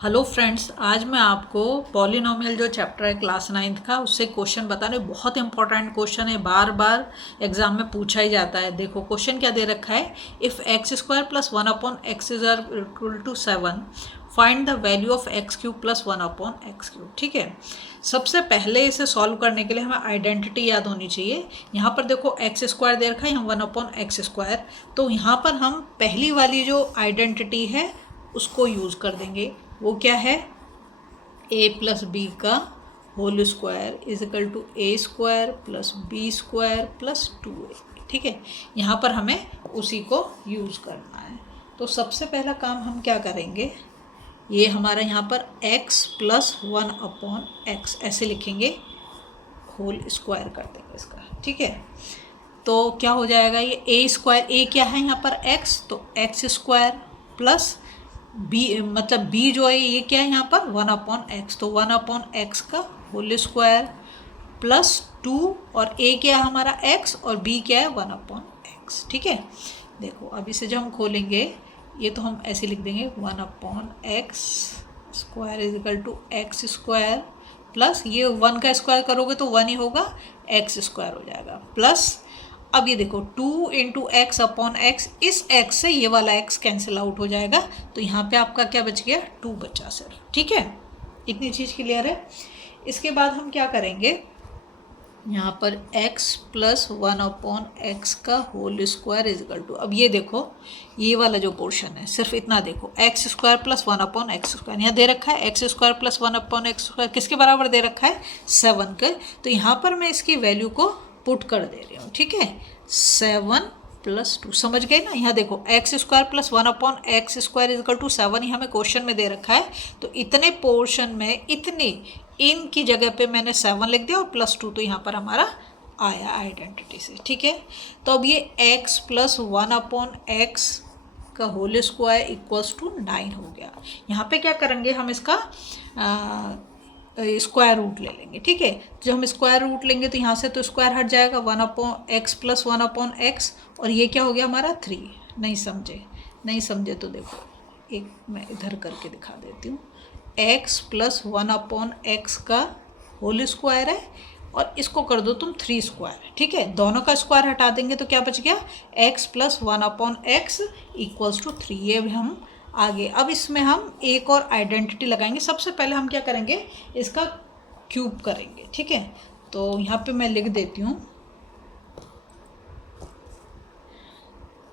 Hello friends, आज मैं आपको पॉलिनोमियल जो चैप्टर है क्लास 9th का उससे क्वेश्चन बताने। बहुत इंपॉर्टेंट क्वेश्चन है, बार बार एग्जाम में पूछा ही जाता है। देखो क्वेश्चन क्या दे रखा है, if x square plus 1/x is or equal to 7, find the value of x cube plus 1/x cube. ठीक है, सबसे पहले इसे सॉल्व करने के लिए हमें आइडेंटिटी याद होनी चाहिए। यहाँ पर देखो एक्स स्क्वायर दे रखा है, यहाँ 1/x स्क्वायर, तो यहाँ पर हम पहली वाली जो आइडेंटिटी है उसको यूज़ कर देंगे। वो क्या है, a प्लस बी का whole square is equal to a square plus b square plus 2a। ठीक है, यहाँ पर हमें उसी को यूज़ करना है। तो सबसे पहला काम हम क्या करेंगे, ये हमारा यहाँ पर x प्लस 1/x ऐसे लिखेंगे, होल स्क्वायर कर देंगे इसका। ठीक है, तो क्या हो जाएगा, ये ए स्क्वायर, ए क्या है यहाँ पर x, तो एक्स स्क्वायर प्लस बी, मतलब बी जो है ये क्या है यहाँ पर 1/x, तो 1/x का होल स्क्वायर प्लस 2, और ए क्या है हमारा x और b क्या है 1/x। ठीक है, देखो अब इसे जब हम खोलेंगे ये तो हम ऐसे लिख देंगे 1/x square is equal to x square plus ये 1 का स्क्वायर करोगे तो 1 ही होगा, एक्स स्क्वायर हो जाएगा प्लस, अब ये देखो 2 इंटू एक्स अपॉन एक्स, इस एक्स से ये वाला एक्स कैंसिल आउट हो जाएगा, तो यहाँ पे आपका क्या बच गया, 2 बचा सर। ठीक है, इतनी चीज़ क्लियर है। इसके बाद हम क्या करेंगे, यहाँ पर x प्लस 1/x का whole square is equal to, अब ये देखो ये वाला जो पोर्शन है सिर्फ इतना देखो, x square plus 1/x square, यहाँ दे रखा है x square plus 1/x square किसके बराबर दे रखा है, 7 के, तो यहाँ पर मैं इसकी वैल्यू को पुट कर दे रही हूँ। ठीक है, 7 प्लस 2, समझ गए ना। यहाँ देखो x square plus 1/x square is equal to 7 ही हमें क्वेश्चन में दे रखा है, तो इतने पोर्शन में इतनी इन की जगह पे मैंने 7 लिख दिया और प्लस 2, तो यहाँ पर हमारा आया आइडेंटिटी से। ठीक है, तो अब ये x प्लस 1/x का होल स्क्वायर इक्वल्स टू 9 हो गया। यहाँ पे क्या करेंगे, हम इसका स्क्वायर रूट ले लेंगे। ठीक है, जब हम स्क्वायर रूट लेंगे तो यहाँ से तो स्क्वायर हट जाएगा, 1/x प्लस 1/x, और ये क्या हो गया हमारा 3। नहीं समझे तो देखो एक मैं इधर करके दिखा देती हूँ, x प्लस 1/x का होल स्क्वायर है और इसको कर दो तुम 3 स्क्वायर। ठीक है, दोनों का स्क्वायर हटा देंगे तो क्या बच गया, x plus 1/x equals to 3। ये भी हम आगे, अब इसमें हम एक और आइडेंटिटी लगाएंगे। सबसे पहले हम क्या करेंगे, इसका क्यूब करेंगे। ठीक है, तो यहाँ पे मैं लिख देती हूँ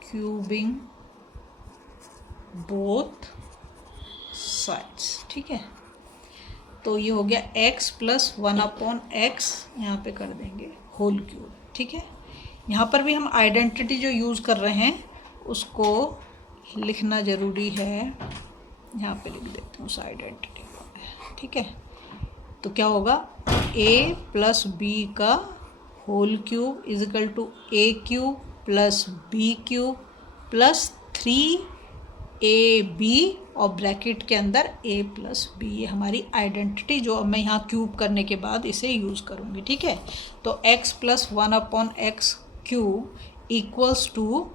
क्यूबिंग बोथ साइड्स। ठीक है, तो ये हो गया x प्लस 1/x, यहाँ पे कर देंगे होल क्यूब। ठीक है, यहाँ पर भी हम आइडेंटिटी जो यूज़ कर रहे हैं उसको लिखना ज़रूरी है, यहाँ पे लिख देती हूँ उस आइडेंटिटी को। ठीक है, तो क्या होगा, a प्लस बी का whole cube is equal to a cube plus b cube plus 3ab और ब्रैकेट के अंदर a प्लस बी, ये हमारी आइडेंटिटी जो अब मैं यहाँ क्यूब करने के बाद इसे यूज़ करूँगी। ठीक है, तो x plus 1/x cube equals to,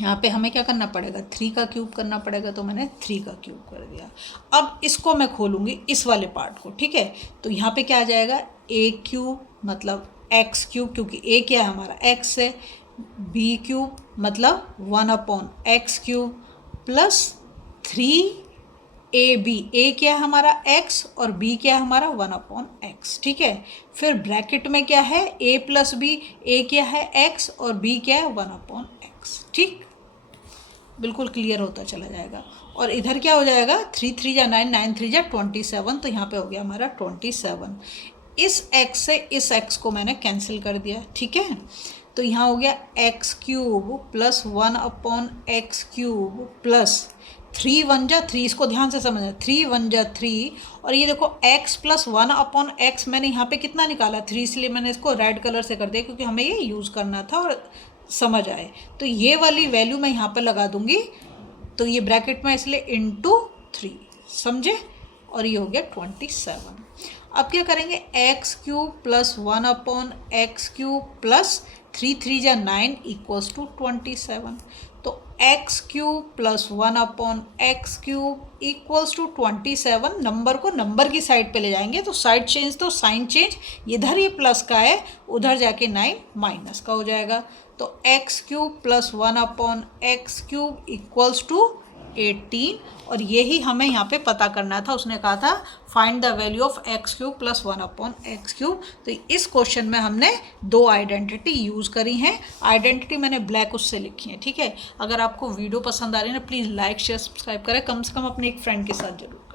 यहाँ पे हमें क्या करना पड़ेगा, 3 का क्यूब करना पड़ेगा, तो मैंने 3 का क्यूब कर दिया। अब इसको मैं खोलूँगी इस वाले पार्ट को। ठीक है, तो यहाँ पे क्या आ जाएगा, a क्यूब मतलब x क्यूब, क्योंकि a क्या है हमारा x है, b क्यूब मतलब 1/x cube plus 3ab, a क्या है हमारा x और b क्या है हमारा 1/x। ठीक है, फिर ब्रैकेट में क्या है, a प्लस b, a क्या है x और b क्या है 1/x। ठीक, बिल्कुल क्लियर होता चला जाएगा। और इधर क्या हो जाएगा, 3 3 जा 9, 9 3 जा 27, तो यहाँ पे हो गया हमारा 27। इस x से इस x को मैंने कैंसिल कर दिया। ठीक है, तो यहाँ हो गया x cube plus 1/x cube plus 3 1 जा 3, इसको ध्यान से समझना, 3 1 जा 3, और ये देखो x प्लस 1/x मैंने यहाँ पे कितना निकाला, 3, इसलिए मैंने इसको रेड कलर से कर दिया क्योंकि हमें ये यूज़ करना था और समझ आए। तो ये वाली वैल्यू मैं यहाँ पर लगा दूंगी, तो ये ब्रैकेट में इसलिए इंटू 3, समझे, और ये हो गया 27। अब क्या करेंगे, x cube plus 1/x cube plus 3 3 जा 9 इक्वल्स टू 27, तो x cube plus 1/x³ equals to 27। Number को नंबर की साइड पे ले जाएंगे तो साइड चेंज तो साइन चेंज, इधर ये प्लस का है उधर जाके 9 माइनस का हो जाएगा। तो x³ plus 1/x³ equals to 18, और यही हमें यहाँ पे पता करना था। उसने कहा था find the value of x³ plus 1/x³। तो इस क्वेश्चन में हमने दो आइडेंटिटी यूज़ करी हैं। आइडेंटिटी मैंने ब्लैक उससे लिखी है, ठीक है। अगर आपको वीडियो पसंद आ रही है ना, प्लीज़ लाइक शेयर सब्सक्राइब करें, कम से कम अपने एक फ्रेंड के साथ जरूर।